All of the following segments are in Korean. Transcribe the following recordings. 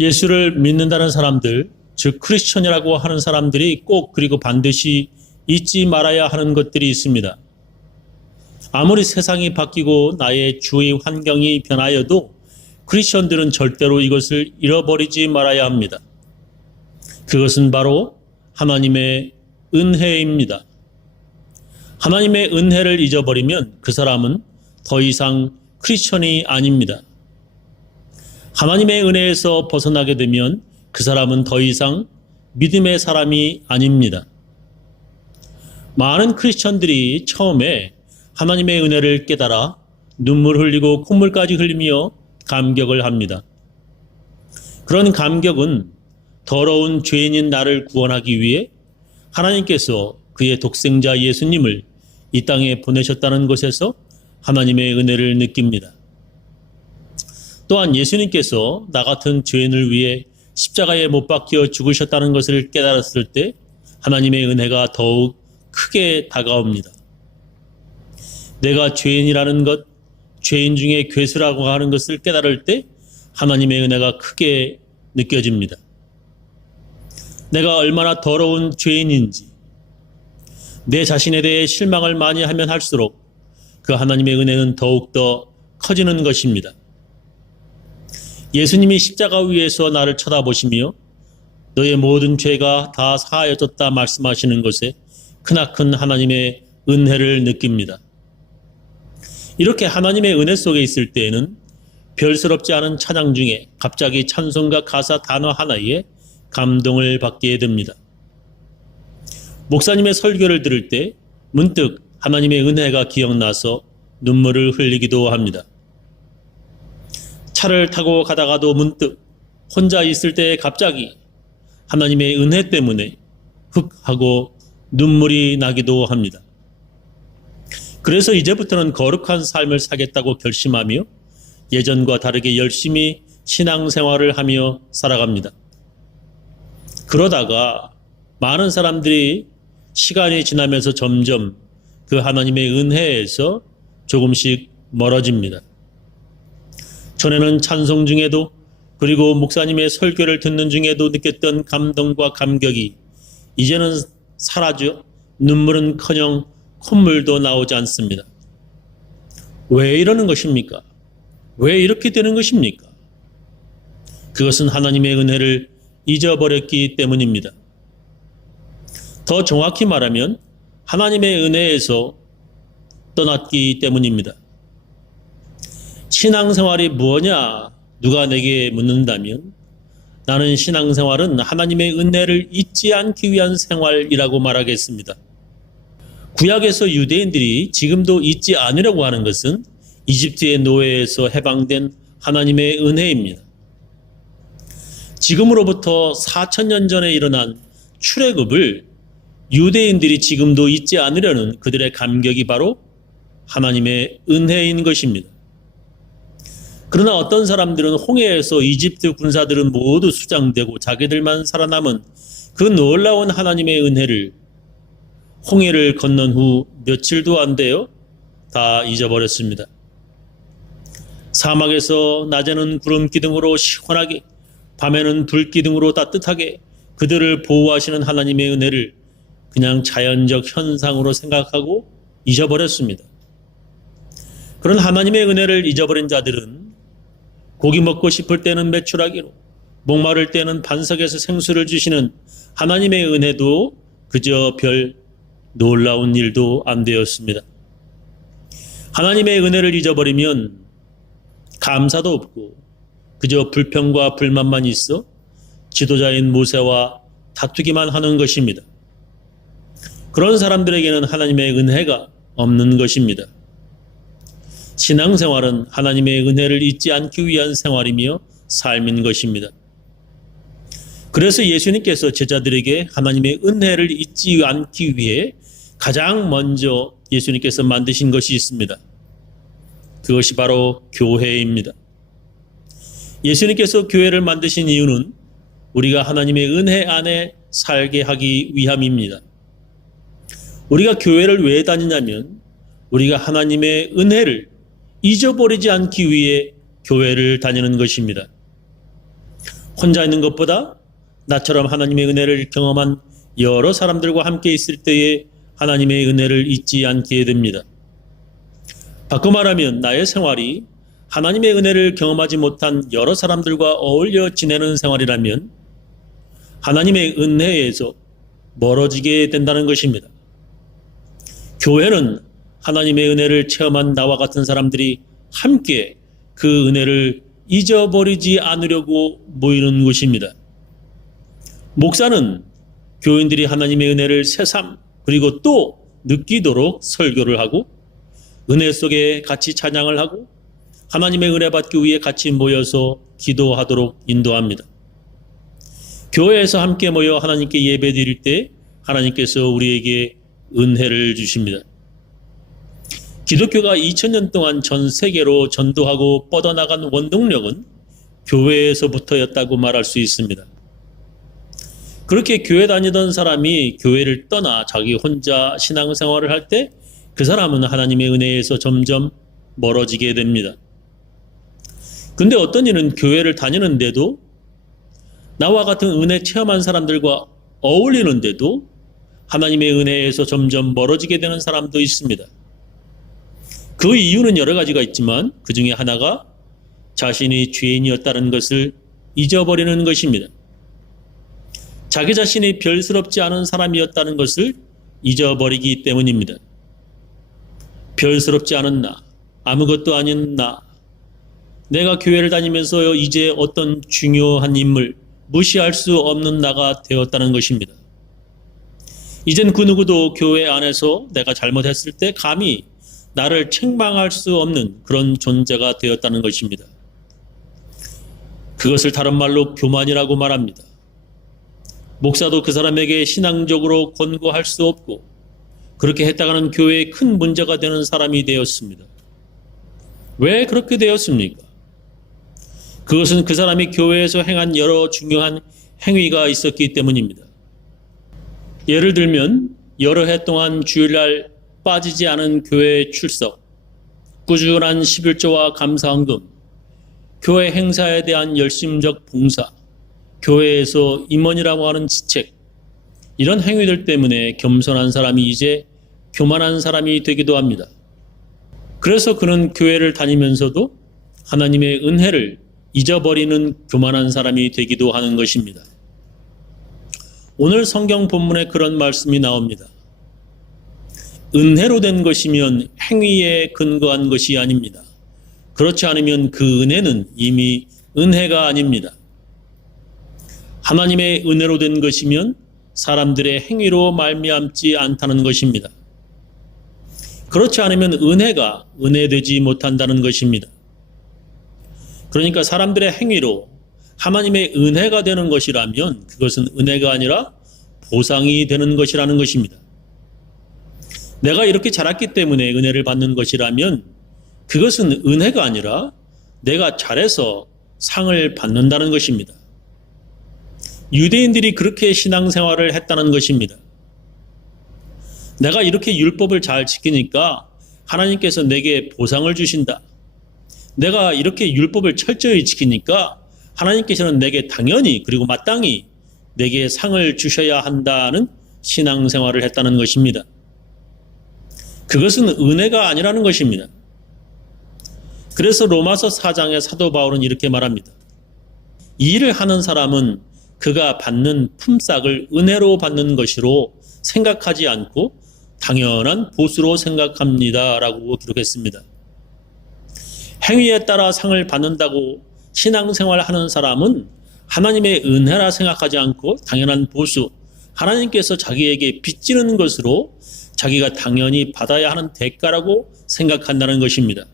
예수를 믿는다는 사람들, 즉 크리스천이라고 하는 사람들이 꼭 그리고 반드시 잊지 말아야 하는 것들이 있습니다. 아무리 세상이 바뀌고 나의 주위 환경이 변하여도 크리스천들은 절대로 이것을 잃어버리지 말아야 합니다. 그것은 바로 하나님의 은혜입니다. 하나님의 은혜를 잊어버리면 그 사람은 더 이상 크리스천이 아닙니다. 하나님의 은혜에서 벗어나게 되면 그 사람은 더 이상 믿음의 사람이 아닙니다. 많은 크리스천들이 처음에 하나님의 은혜를 깨달아 눈물 흘리고 콧물까지 흘리며 감격을 합니다. 그런 감격은 더러운 죄인인 나를 구원하기 위해 하나님께서 그의 독생자 예수님을 이 땅에 보내셨다는 것에서 하나님의 은혜를 느낍니다. 또한 예수님께서 나 같은 죄인을 위해 십자가에 못 박혀 죽으셨다는 것을 깨달았을 때 하나님의 은혜가 더욱 크게 다가옵니다. 내가 죄인이라는 것, 죄인 중에 괴수라고 하는 것을 깨달을 때 하나님의 은혜가 크게 느껴집니다. 내가 얼마나 더러운 죄인인지, 내 자신에 대해 실망을 많이 하면 할수록 그 하나님의 은혜는 더욱더 커지는 것입니다. 예수님이 십자가 위에서 나를 쳐다보시며 너의 모든 죄가 다 사하여졌다 말씀하시는 것에 크나큰 하나님의 은혜를 느낍니다. 이렇게 하나님의 은혜 속에 있을 때에는 별스럽지 않은 찬양 중에 갑자기 찬송가 가사 단어 하나에 감동을 받게 됩니다. 목사님의 설교를 들을 때 문득 하나님의 은혜가 기억나서 눈물을 흘리기도 합니다. 차를 타고 가다가도 문득 혼자 있을 때 갑자기 하나님의 은혜 때문에 흑 하고 눈물이 나기도 합니다. 그래서 이제부터는 거룩한 삶을 살겠다고 결심하며 예전과 다르게 열심히 신앙생활을 하며 살아갑니다. 그러다가 많은 사람들이 시간이 지나면서 점점 그 하나님의 은혜에서 조금씩 멀어집니다. 전에는 찬송 중에도 그리고 목사님의 설교를 듣는 중에도 느꼈던 감동과 감격이 이제는 사라져 눈물은커녕 콧물도 나오지 않습니다. 왜 이러는 것입니까? 왜 이렇게 되는 것입니까? 그것은 하나님의 은혜를 잊어버렸기 때문입니다. 더 정확히 말하면 하나님의 은혜에서 떠났기 때문입니다. 신앙생활이 뭐냐? 누가 내게 묻는다면 나는 신앙생활은 하나님의 은혜를 잊지 않기 위한 생활이라고 말하겠습니다. 구약에서 유대인들이 지금도 잊지 않으려고 하는 것은 이집트의 노예에서 해방된 하나님의 은혜입니다. 지금으로부터 4,000년 전에 일어난 출애굽을 유대인들이 지금도 잊지 않으려는 그들의 감격이 바로 하나님의 은혜인 것입니다. 그러나 어떤 사람들은 홍해에서 이집트 군사들은 모두 수장되고 자기들만 살아남은 그 놀라운 하나님의 은혜를 홍해를 건넌 후 며칠도 안 돼요 다 잊어버렸습니다. 사막에서 낮에는 구름 기둥으로 시원하게 밤에는 불 기둥으로 따뜻하게 그들을 보호하시는 하나님의 은혜를 그냥 자연적 현상으로 생각하고 잊어버렸습니다. 그런 하나님의 은혜를 잊어버린 자들은 고기 먹고 싶을 때는 메추라기로, 목마를 때는 반석에서 생수를 주시는 하나님의 은혜도 그저 별 놀라운 일도 안 되었습니다. 하나님의 은혜를 잊어버리면 감사도 없고 그저 불평과 불만만 있어 지도자인 모세와 다투기만 하는 것입니다. 그런 사람들에게는 하나님의 은혜가 없는 것입니다. 신앙생활은 하나님의 은혜를 잊지 않기 위한 생활이며 삶인 것입니다. 그래서 예수님께서 제자들에게 하나님의 은혜를 잊지 않기 위해 가장 먼저 예수님께서 만드신 것이 있습니다. 그것이 바로 교회입니다. 예수님께서 교회를 만드신 이유는 우리가 하나님의 은혜 안에 살게 하기 위함입니다. 우리가 교회를 왜 다니냐면 우리가 하나님의 은혜를 잊어버리지 않기 위해 교회를 다니는 것입니다. 혼자 있는 것보다 나처럼 하나님의 은혜를 경험한 여러 사람들과 함께 있을 때에 하나님의 은혜를 잊지 않게 됩니다. 바꿔 말하면 나의 생활이 하나님의 은혜를 경험하지 못한 여러 사람들과 어울려 지내는 생활이라면 하나님의 은혜에서 멀어지게 된다는 것입니다. 교회는 하나님의 은혜를 체험한 나와 같은 사람들이 함께 그 은혜를 잊어버리지 않으려고 모이는 곳입니다. 목사는 교인들이 하나님의 은혜를 새삼 그리고 또 느끼도록 설교를 하고 은혜 속에 같이 찬양을 하고 하나님의 은혜 받기 위해 같이 모여서 기도하도록 인도합니다. 교회에서 함께 모여 하나님께 예배 드릴 때 하나님께서 우리에게 은혜를 주십니다. 기독교가 2000년 동안 전 세계로 전도하고 뻗어나간 원동력은 교회에서부터였다고 말할 수 있습니다. 그렇게 교회 다니던 사람이 교회를 떠나 자기 혼자 신앙생활을 할 때 그 사람은 하나님의 은혜에서 점점 멀어지게 됩니다. 근데 어떤 이는 교회를 다니는데도 나와 같은 은혜 체험한 사람들과 어울리는데도 하나님의 은혜에서 점점 멀어지게 되는 사람도 있습니다. 그 이유는 여러 가지가 있지만 그 중에 하나가 자신이 죄인이었다는 것을 잊어버리는 것입니다. 자기 자신이 별스럽지 않은 사람이었다는 것을 잊어버리기 때문입니다. 별스럽지 않은 나, 아무것도 아닌 나, 내가 교회를 다니면서 이제 어떤 중요한 인물, 무시할 수 없는 나가 되었다는 것입니다. 이젠 그 누구도 교회 안에서 내가 잘못했을 때 감히 나를 책망할 수 없는 그런 존재가 되었다는 것입니다. 그것을 다른 말로 교만이라고 말합니다. 목사도 그 사람에게 신앙적으로 권고할 수 없고 그렇게 했다가는 교회에 큰 문제가 되는 사람이 되었습니다. 왜 그렇게 되었습니까? 그것은 그 사람이 교회에서 행한 여러 중요한 행위가 있었기 때문입니다. 예를 들면 여러 해 동안 주일날 빠지지 않은 교회 출석, 꾸준한 11조와 감사헌금, 교회 행사에 대한 열심적 봉사, 교회에서 임원이라고 하는 직책, 이런 행위들 때문에 겸손한 사람이 이제 교만한 사람이 되기도 합니다. 그래서 그는 교회를 다니면서도 하나님의 은혜를 잊어버리는 교만한 사람이 되기도 하는 것입니다. 오늘 성경 본문에 그런 말씀이 나옵니다. 은혜로 된 것이면 행위에 근거한 것이 아닙니다. 그렇지 않으면 그 은혜는 이미 은혜가 아닙니다. 하나님의 은혜로 된 것이면 사람들의 행위로 말미암지 않다는 것입니다. 그렇지 않으면 은혜가 은혜되지 못한다는 것입니다. 그러니까 사람들의 행위로 하나님의 은혜가 되는 것이라면 그것은 은혜가 아니라 보상이 되는 것이라는 것입니다. 내가 이렇게 자랐기 때문에 은혜를 받는 것이라면 그것은 은혜가 아니라 내가 잘해서 상을 받는다는 것입니다. 유대인들이 그렇게 신앙생활을 했다는 것입니다. 내가 이렇게 율법을 잘 지키니까 하나님께서 내게 보상을 주신다. 내가 이렇게 율법을 철저히 지키니까 하나님께서는 내게 당연히 그리고 마땅히 내게 상을 주셔야 한다는 신앙생활을 했다는 것입니다. 그것은 은혜가 아니라는 것입니다. 그래서 로마서 4장의 사도 바울은 이렇게 말합니다. 이 일을 하는 사람은 그가 받는 품삯을 은혜로 받는 것으로 생각하지 않고 당연한 보수로 생각합니다. 라고 기록했습니다. 행위에 따라 상을 받는다고 신앙생활을 하는 사람은 하나님의 은혜라 생각하지 않고 당연한 보수, 하나님께서 자기에게 빚지는 것으로 자기가 당연히 받아야 하는 대가라고 생각한다는 것입니다.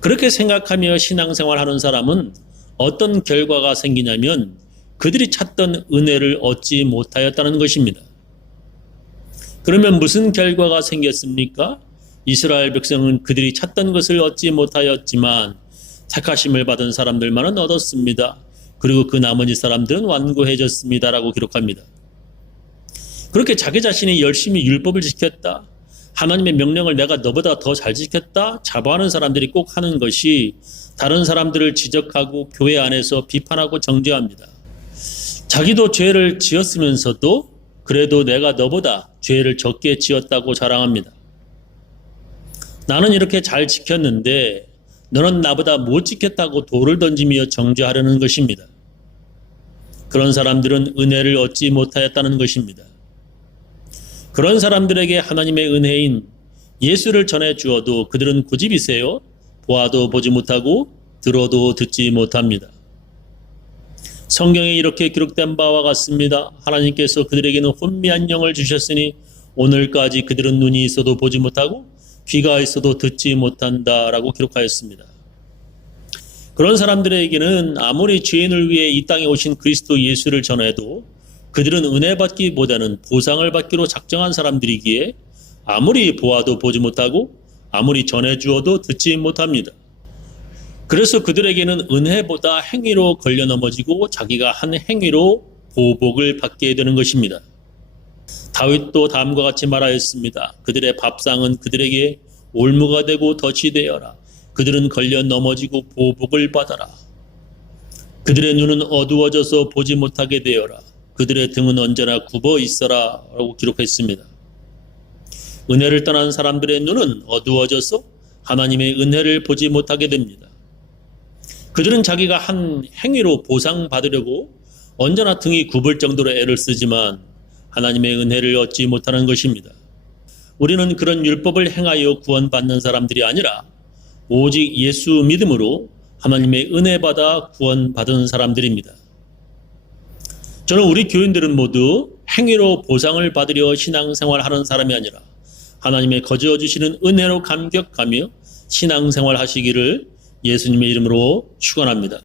그렇게 생각하며 신앙생활하는 사람은 어떤 결과가 생기냐면 그들이 찾던 은혜를 얻지 못하였다는 것입니다. 그러면 무슨 결과가 생겼습니까? 이스라엘 백성은 그들이 찾던 것을 얻지 못하였지만 택하심을 받은 사람들만은 얻었습니다. 그리고 그 나머지 사람들은 완고해졌습니다라고 기록합니다. 그렇게 자기 자신이 열심히 율법을 지켰다, 하나님의 명령을 내가 너보다 더 잘 지켰다 자부하는 사람들이 꼭 하는 것이 다른 사람들을 지적하고 교회 안에서 비판하고 정죄합니다. 자기도 죄를 지었으면서도 그래도 내가 너보다 죄를 적게 지었다고 자랑합니다. 나는 이렇게 잘 지켰는데 너는 나보다 못 지켰다고 돌을 던지며 정죄하려는 것입니다. 그런 사람들은 은혜를 얻지 못하였다는 것입니다. 그런 사람들에게 하나님의 은혜인 예수를 전해 주어도 그들은 고집이세요. 보아도 보지 못하고 들어도 듣지 못합니다. 성경에 이렇게 기록된 바와 같습니다. 하나님께서 그들에게는 혼미한 영을 주셨으니 오늘까지 그들은 눈이 있어도 보지 못하고 귀가 있어도 듣지 못한다라고 기록하였습니다. 그런 사람들에게는 아무리 죄인을 위해 이 땅에 오신 그리스도 예수를 전해도 그들은 은혜 받기보다는 보상을 받기로 작정한 사람들이기에 아무리 보아도 보지 못하고 아무리 전해주어도 듣지 못합니다. 그래서 그들에게는 은혜보다 행위로 걸려 넘어지고 자기가 한 행위로 보복을 받게 되는 것입니다. 다윗도 다음과 같이 말하였습니다. 그들의 밥상은 그들에게 올무가 되고 덫이 되어라. 그들은 걸려 넘어지고 보복을 받아라. 그들의 눈은 어두워져서 보지 못하게 되어라. 그들의 등은 언제나 굽어 있어라 라고 기록했습니다. 은혜를 떠난 사람들의 눈은 어두워져서 하나님의 은혜를 보지 못하게 됩니다. 그들은 자기가 한 행위로 보상받으려고 언제나 등이 굽을 정도로 애를 쓰지만 하나님의 은혜를 얻지 못하는 것입니다. 우리는 그런 율법을 행하여 구원받는 사람들이 아니라 오직 예수 믿음으로 하나님의 은혜 받아 구원받은 사람들입니다. 저는 우리 교인들은 모두 행위로 보상을 받으려 신앙생활하는 사람이 아니라 하나님의 거저 주시는 은혜로 감격하며 신앙생활 하시기를 예수님의 이름으로 축원합니다.